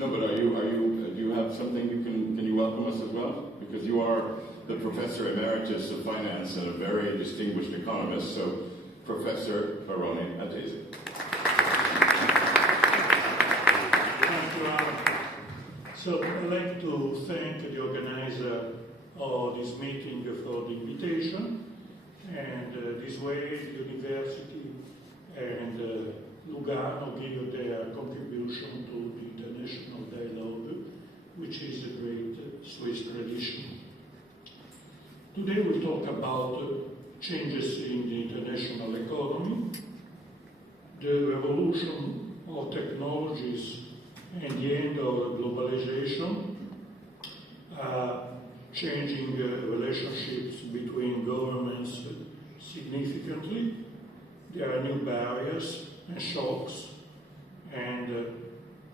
No, but do you have something can you welcome us as well? Because you are the Professor Emeritus of Finance and a very distinguished economist, so Professor Barone Attesi. Thank you, Alan. So I'd like to thank the organizer of this meeting for the invitation, and this way the university and Lugano give their contribution to the international dialogue, which is a great Swiss tradition. Today we'll talk about changes in the international economy, the revolution of technologies and the end of globalization, changing relationships between governments significantly. There are new barriers and shocks, and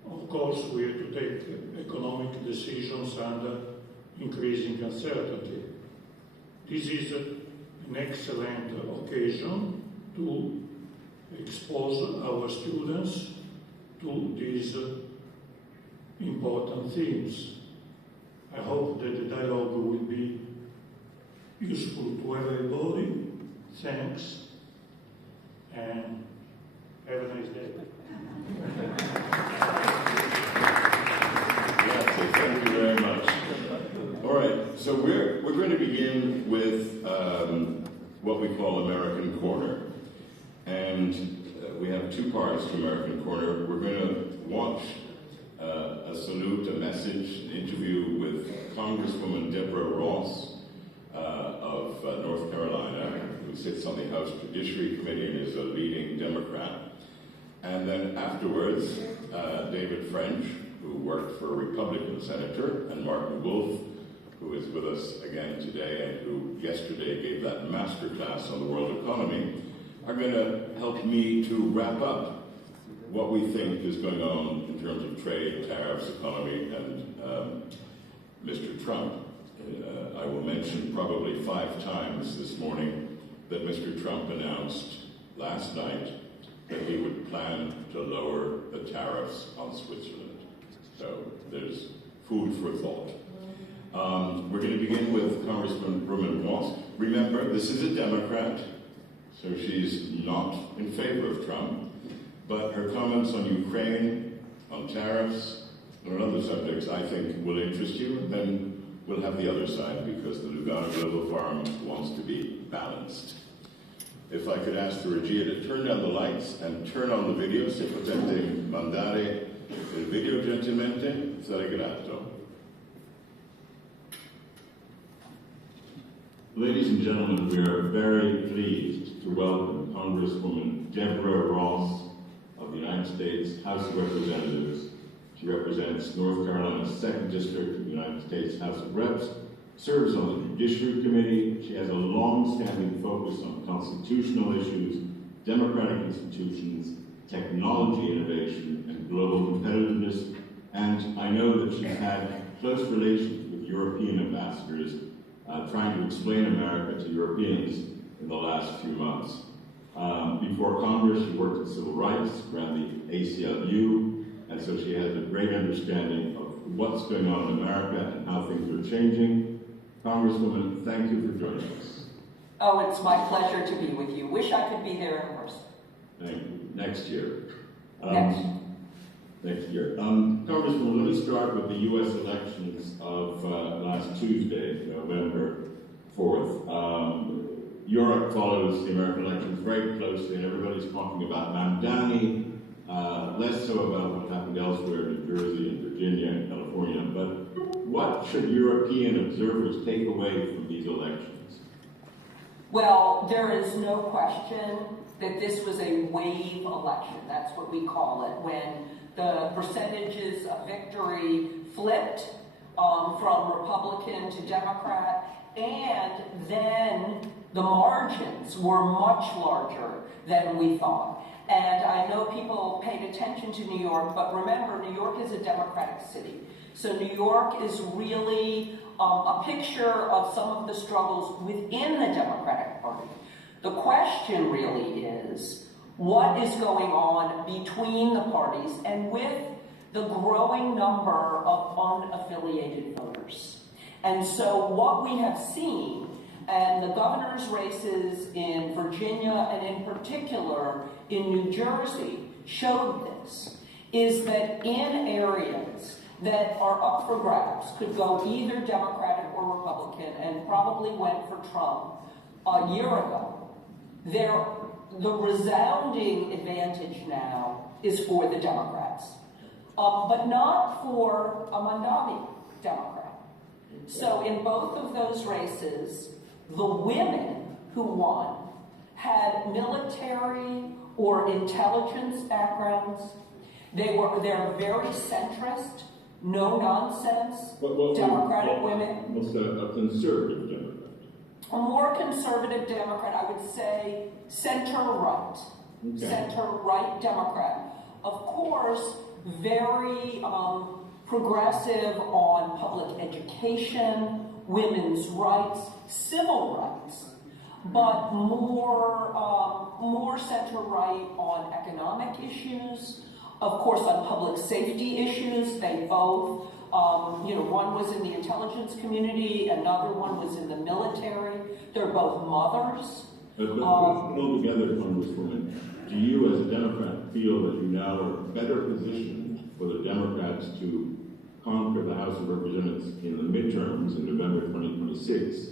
of course we have to take economic decisions under increasing uncertainty. This is an excellent occasion to expose our students to these important themes. I hope that the dialogue will be useful to everybody. Thanks, and have a nice day. Grazie, thank you very much. All right, so we're going to begin with what we call American Corner. And we have two parts to American Corner. We're going to watch a salute, a message, an interview with Congresswoman Deborah Ross of North Carolina, who sits on the House Judiciary Committee and is a leading Democrat. And then afterwards, David French, who worked for a Republican senator, and Martin Wolf, who is with us again today and who yesterday gave that masterclass on the world economy, are going to help me to wrap up what we think is going on in terms of trade, tariffs, economy, and Mr. Trump. I will mention probably 5 times this morning that Mr. Trump announced last night that he would plan to lower the tariffs on Switzerland. So there's food for thought. We're going to begin with Congresswoman Ross. Remember, this is a Democrat, so she's not in favor of Trump, but her comments on Ukraine, on tariffs, and on other subjects I think will interest you, and then we'll have the other side because the Lugano Global Forum wants to be balanced. If I could ask the regia to turn down the lights and turn on the video, se potete mandare il video gentilmente, sarei grato. Ladies and gentlemen, we are very pleased to welcome Congresswoman Deborah Ross of the United States House of Representatives. She represents North Carolina's 2nd District of the United States House of Reps, serves on the Judiciary Committee. She has a long-standing focus on constitutional issues, democratic institutions, technology innovation, and global competitiveness. And I know that she's had close relations with European ambassadors, trying to explain America to Europeans in the last few months. Before Congress, she worked in civil rights, ran the ACLU, and so she has a great understanding of what's going on in America and how things are changing. Congresswoman, thank you for joining us. Oh, it's my pleasure to be with you. Wish I could be there in person. Thank you. Next year. Next year. Congresswoman, let me start with the U.S. elections of last Tuesday, November 4th. Europe follows the American elections very closely, and everybody's talking about Mamdani, less so about what happened elsewhere in New Jersey and Virginia and California. But what should European observers take away from these elections? Well, there is no question that this was a wave election. That's what we call it, when the percentages of victory flipped from Republican to Democrat, and then the margins were much larger than we thought. And I know people paid attention to New York, but remember, New York is a Democratic city. So New York is really a picture of some of the struggles within the Democratic Party. The question really is, what is going on between the parties and with the growing number of unaffiliated voters. And so what we have seen, and the governor's races in Virginia and in particular in New Jersey showed this, is that in areas that are up for grabs, could go either Democratic or Republican, and probably went for Trump a year ago, the resounding advantage now is for the Democrats, but not for a Mondani Democrat. So in both of those races, the women who won had military or intelligence backgrounds. They're very centrist, no nonsense, Democratic women. What's a conservative Democrat? A more conservative Democrat, I would say center-right. Okay. Center-right Democrat. Of course, very progressive on public education, women's rights, civil rights, but more center-right on economic issues, of course on public safety issues. They both, one was in the intelligence community, another one was in the military. They're both mothers. But altogether, Congresswoman, do you as a Democrat feel that you now are better positioned for the Democrats to conquer the House of Representatives in the midterms in November 2026?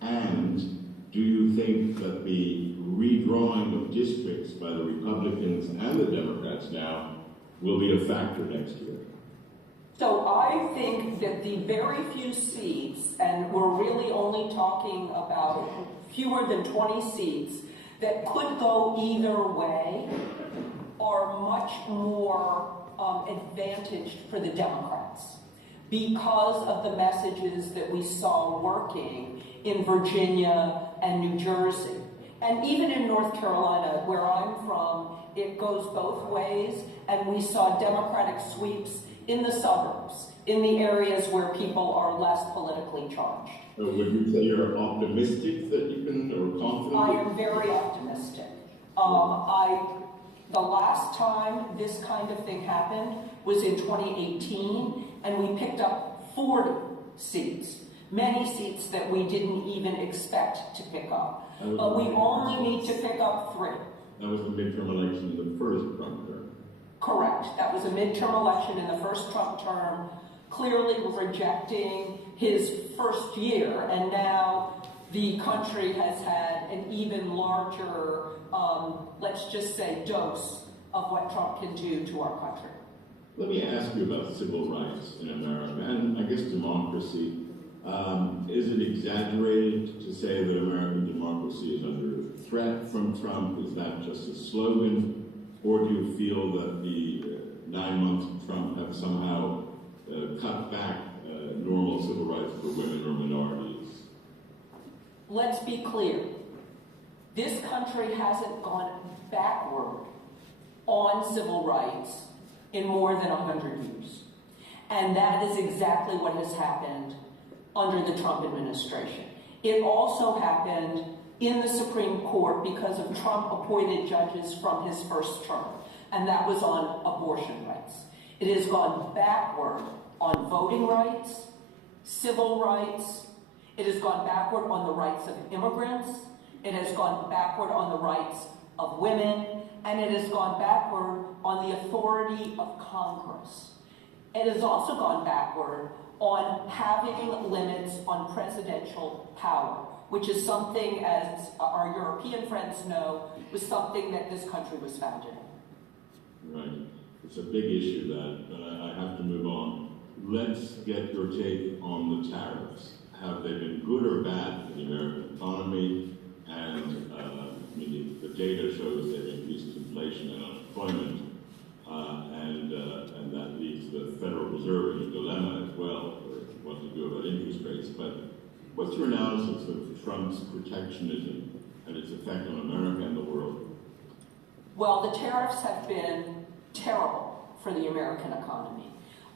And do you think that the redrawing of districts by the Republicans and the Democrats now will be a factor next year? So I think that the very few seats, and we're really only talking about fewer than 20 seats, that could go either way, are much more advantaged for the Democrats because of the messages that we saw working in Virginia and New Jersey. And even in North Carolina, where I'm from, it goes both ways, and we saw Democratic sweeps in the suburbs, in the areas where people are less politically charged. Would you say you're optimistic that you can, or confident? I am very optimistic. The last time this kind of thing happened was in 2018, and we picked up 40 seats, many seats that we didn't even expect to pick up. But we only need to pick up 3. That was the midterm election in the first Trump term. Correct. That was a midterm election in the first Trump term, clearly rejecting his first year, and now the country has had an even larger, let's just say, dose of what Trump can do to our country. Let me ask you about civil rights in America, and I guess democracy. Is it exaggerated to say that American democracy is under threat from Trump? Is that just a slogan? Or do you feel that the 9 months of Trump have somehow cut back normal civil rights for women or minorities? Let's be clear. This country hasn't gone backward on civil rights in more than 100 years. And that is exactly what has happened under the Trump administration. It also happened in the Supreme Court because of Trump-appointed judges from his first term, and that was on abortion rights. It has gone backward on voting rights, civil rights. It has gone backward on the rights of immigrants. It has gone backward on the rights of women, and it has gone backward on the authority of Congress. It has also gone backward on having limits on presidential power, which is something, as our European friends know, was something that this country was founded in. Right. It's a big issue, that, but I have to move on. Let's get your take on the tariffs. Have they been good or bad for the American economy? And the data shows they've increased inflation and unemployment, and that leaves the Federal Reserve in a dilemma as well for what to do about interest rates. But what's your analysis of Trump's protectionism and its effect on America and the world? Well, the tariffs have been terrible for the American economy.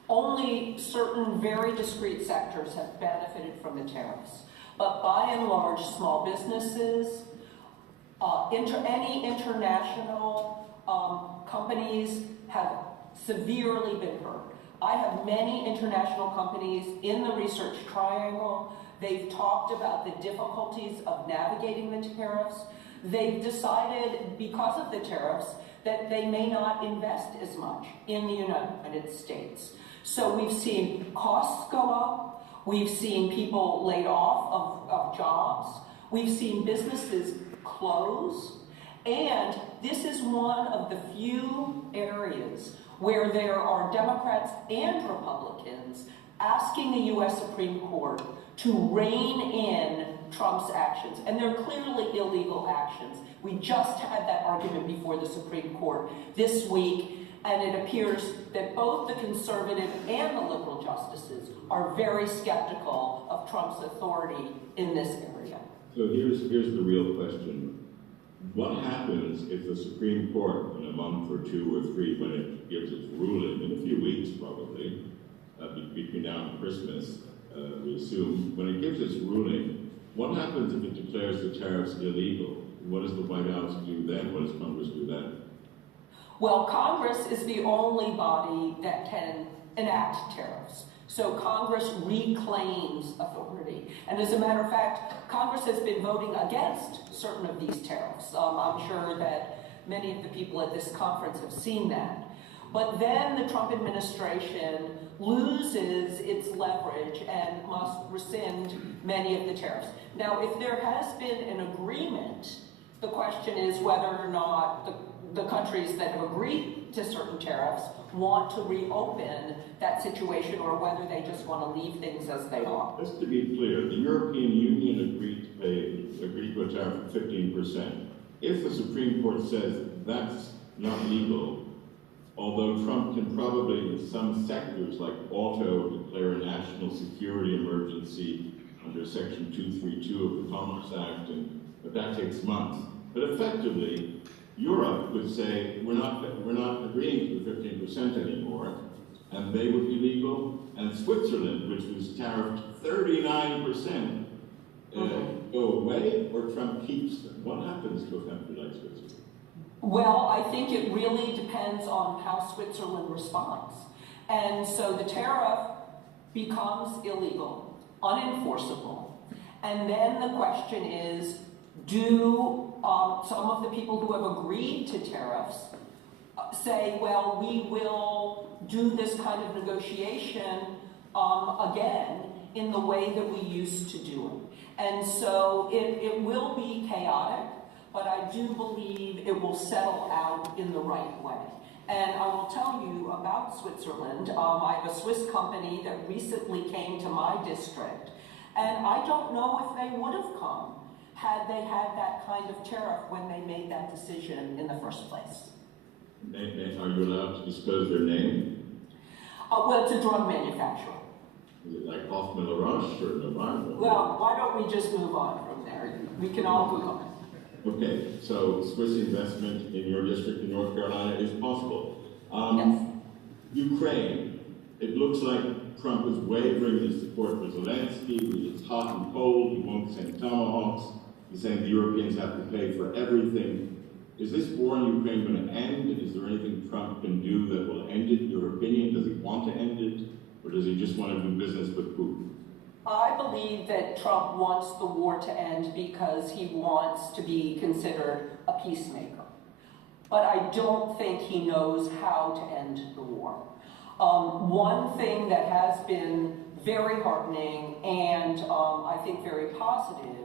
Only certain very discrete sectors have benefited from the tariffs. But by and large, small businesses, any international companies have severely been hurt. I have many international companies in the Research Triangle. They've talked about the difficulties of navigating the tariffs. They've decided, because of the tariffs, that they may not invest as much in the United States. So we've seen costs go up. We've seen people laid off of jobs. We've seen businesses close. And this is one of the few areas where there are Democrats and Republicans asking the U.S. Supreme Court to rein in Trump's actions. And they're clearly illegal actions. We just had that argument before the Supreme Court this week, and it appears that both the conservative and the liberal justices are very skeptical of Trump's authority in this area. So here's the real question. What happens if the Supreme Court, in a month or two or three, when it gives its ruling, in a few weeks probably, between now and Christmas, we assume, when it gives its ruling, what happens if it declares the tariffs illegal? What does the White House do then? What does Congress do then? Well, Congress is the only body that can enact tariffs. So Congress reclaims authority. And as a matter of fact, Congress has been voting against certain of these tariffs. I'm sure that many of the people at this conference have seen that. But then the Trump administration loses its leverage and must rescind many of the tariffs. Now, if there has been an agreement, the question is whether or not the countries that have agreed to certain tariffs want to reopen that situation, or whether they just want to leave things as they are. Just to be clear, the European Union agreed to a tariff of 15%. If the Supreme Court says that's not legal, although Trump can probably, in some sectors like auto, declare a national security emergency under Section 232 of the Commerce Act, but that takes months. But effectively, Europe would say, we're not agreeing to the 15% anymore, and they would be legal. And Switzerland, which was tariffed 39%, go away, or Trump keeps them? What happens to a country like Switzerland? Well, I think it really depends on how Switzerland responds. And so the tariff becomes illegal, unenforceable. And then the question is, do some of the people who have agreed to tariffs say, well, we will do this kind of negotiation again in the way that we used to do it? And so it will be chaotic, but I do believe it will settle out in the right way. And I will tell you about Switzerland. I have a Swiss company that recently came to my district, and I don't know if they would have come had they had that kind of tariff when they made that decision in the first place. Are you allowed to disclose their name? Well, it's a drug manufacturer. Is it like Hoffman La Roche or Novartis? Well, why don't we just move on from there? We can all Google it. Okay, so Swiss investment in your district in North Carolina is possible. Yes. Ukraine, it looks like Trump is wavering his support for Zelensky. It's hot and cold. He won't send tomahawks. He's saying the Europeans have to pay for everything. Is this war in Ukraine going to end? Is there anything Trump can do that will end it, in your opinion? Does he want to end it? Or does he just want to do business with Putin? I believe that Trump wants the war to end because he wants to be considered a peacemaker. But I don't think he knows how to end the war. One thing that has been very heartening and I think very positive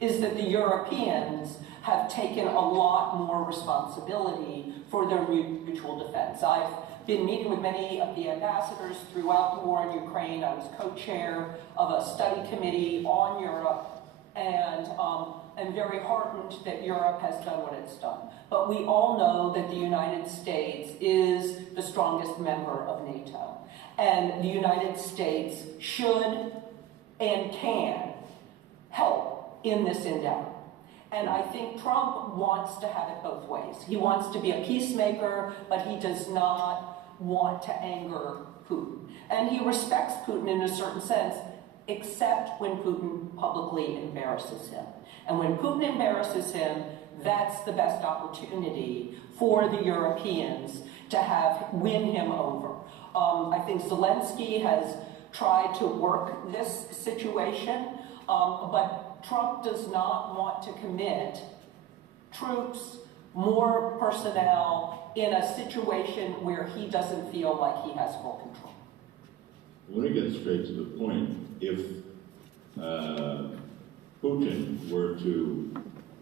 is that the Europeans have taken a lot more responsibility for their mutual defense. I've been meeting with many of the ambassadors throughout the war in Ukraine. I was co-chair of a study committee on Europe, and I'm very heartened that Europe has done what it's done. But we all know that the United States is the strongest member of NATO. And the United States should and can help in this endeavor. And I think Trump wants to have it both ways. He wants to be a peacemaker, but he does not want to anger Putin. And he respects Putin in a certain sense, except when Putin publicly embarrasses him. And when Putin embarrasses him, that's the best opportunity for the Europeans to win him over. I think Zelensky has tried to work this situation, but Trump does not want to commit troops, more personnel in a situation where he doesn't feel like he has full control. Let me get straight to the point. If Putin were to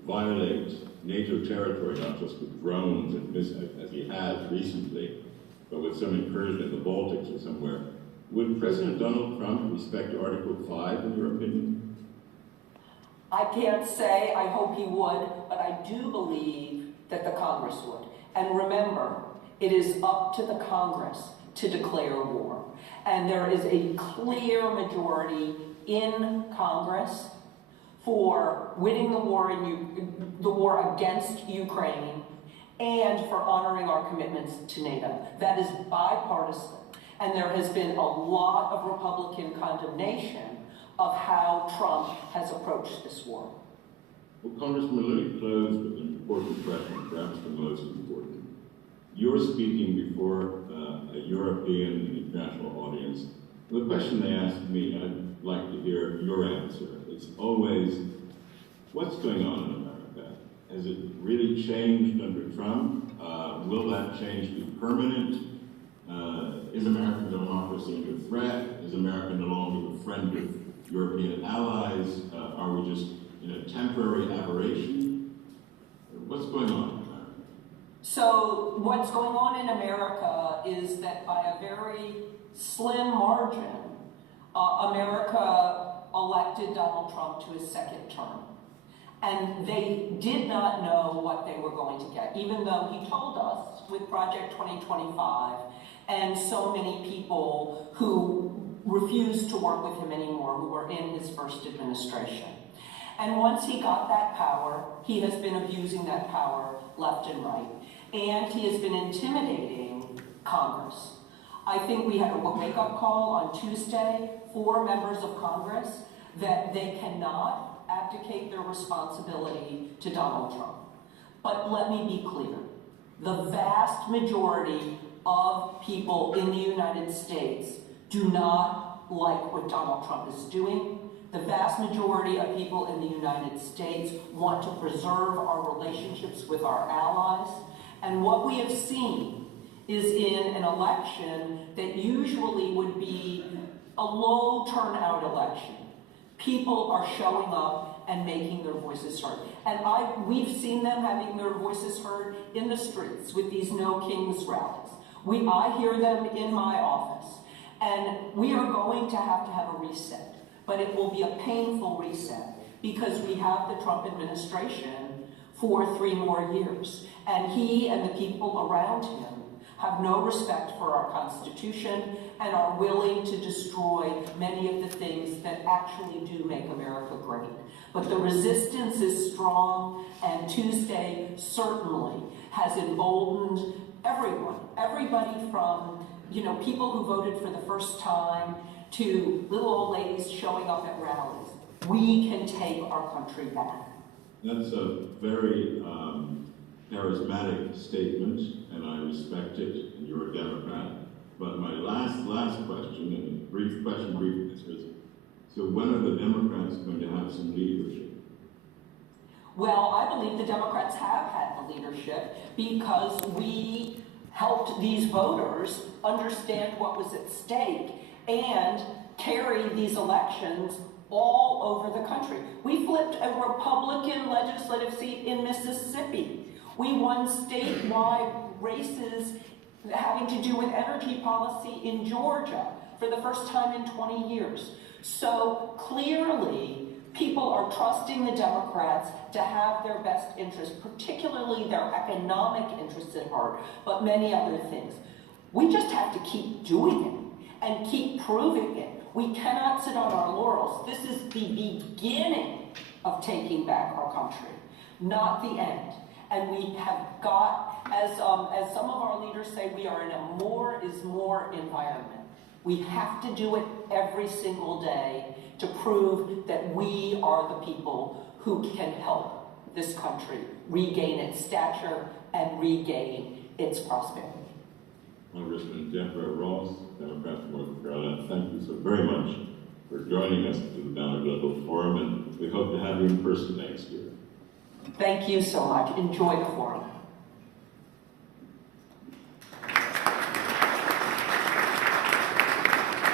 violate NATO territory, not just with drones and as he has recently, but with some incursion in the Baltics or somewhere, would President Donald Trump respect Article 5, in your opinion? I can't say, I hope he would, but I do believe that the Congress would. And remember, it is up to the Congress to declare war. And there is a clear majority in Congress for winning the war against Ukraine and for honoring our commitments to NATO. That is bipartisan. And there has been a lot of Republican condemnation of how Trump has approached this war. Well, Congressman, let me close with an important question, perhaps the most important. You're speaking before a European and international audience. The question they ask me, I'd like to hear your answer. It's always, what's going on in America? Has it really changed under Trump? Will that change be permanent? Is American democracy under threat? Is America no longer a friend of European allies? Are we just in a temporary aberration? What's going on in America? So what's going on in America is that by a very slim margin, America elected Donald Trump to his second term. And they did not know what they were going to get, even though he told us with Project 2025 and so many people who refused to work with him anymore, who were in his first administration. And once he got that power, he has been abusing that power left and right. And he has been intimidating Congress. I think we had a wake-up call on Tuesday for members of Congress that they cannot abdicate their responsibility to Donald Trump. But let me be clear. The vast majority of people in the United States do not like what Donald Trump is doing. The vast majority of people in the United States want to preserve our relationships with our allies. And what we have seen is in an election that usually would be a low turnout election, people are showing up and making their voices heard. And we've seen them having their voices heard in the streets with these No Kings rallies. I hear them in my office. And we are going to have a reset. But it will be a painful reset because we have the Trump administration for 3 more years. And he and the people around him have no respect for our Constitution and are willing to destroy many of the things that actually do make America great. But the resistance is strong, and Tuesday certainly has emboldened everyone, everybody from, people who voted for the first time to little old ladies showing up at rallies. We can take our country back. That's a very charismatic statement, and I respect it, and you're a Democrat. But my last question, and brief answer is, so when are the Democrats going to have some leadership? Well, I believe the Democrats have had the leadership because we helped these voters understand what was at stake and carry these elections all over the country. We flipped a Republican legislative seat in Mississippi. We won statewide races having to do with energy policy in Georgia for the first time in 20 years. So clearly, people are trusting the Democrats to have their best interests, particularly their economic interests at heart, but many other things. We just have to keep doing it and keep proving it. We cannot sit on our laurels. This is the beginning of taking back our country, not the end. And we have got, as some of our leaders say, we are in a more is more environment. We have to do it every single day to prove that we are the people who can help this country regain its stature and regain its prosperity. Congressman Deborah Ross, Democrat from North Carolina, thank you so very much for joining us to the Ghana Global Forum, and we hope to have you in person next year. Thank you so much. Enjoy the forum.